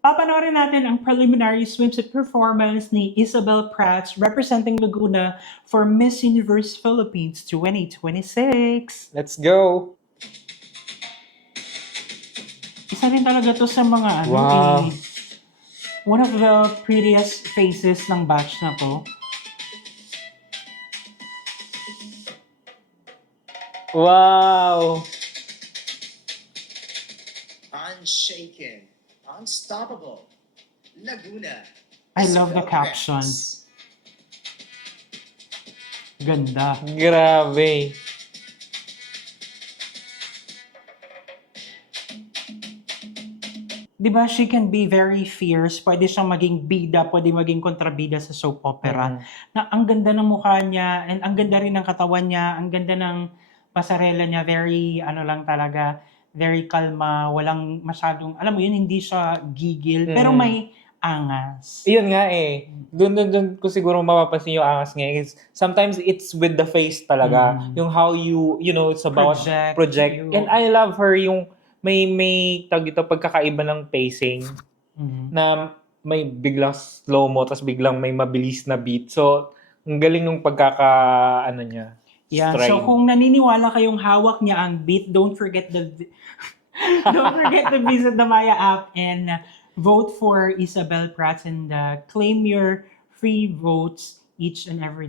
Papanoorin natin ang preliminary swimsuit performance ni Isabel Prats representing Laguna for Miss Universe Philippines 2026. Let's go! Isa rin talaga to sa mga Wow. one of the prettiest faces ng batch na to. Wow! Unshaken, unstoppable, Laguna. I love the Isabel caption. Prats. Ganda. Grabe. Di ba, she can be very fierce. Pwede siyang maging bida, pwede maging kontrabida sa soap opera. Na ang ganda ng mukha niya, and ang ganda rin ng katawan niya, ang ganda ng pasarela niya, very, lang talaga, very kalma, walang masyadong, alam mo yun, hindi siya gigil, pero may angas. Yun nga eh. Doon ko siguro mapapansin yung angas nga. Sometimes it's with the face talaga. Yung how it's about project. And I love her yung may tag dito pagkakaiba ng pacing na may biglang slow-mo tapos biglang may mabilis na beat. So, ang galing ng niya. Yeah, stride. so kung naniniwala kayong hawak niya ang beat, don't forget to visit the Maya app and vote for Isabel Prats and claim your free votes each and every day.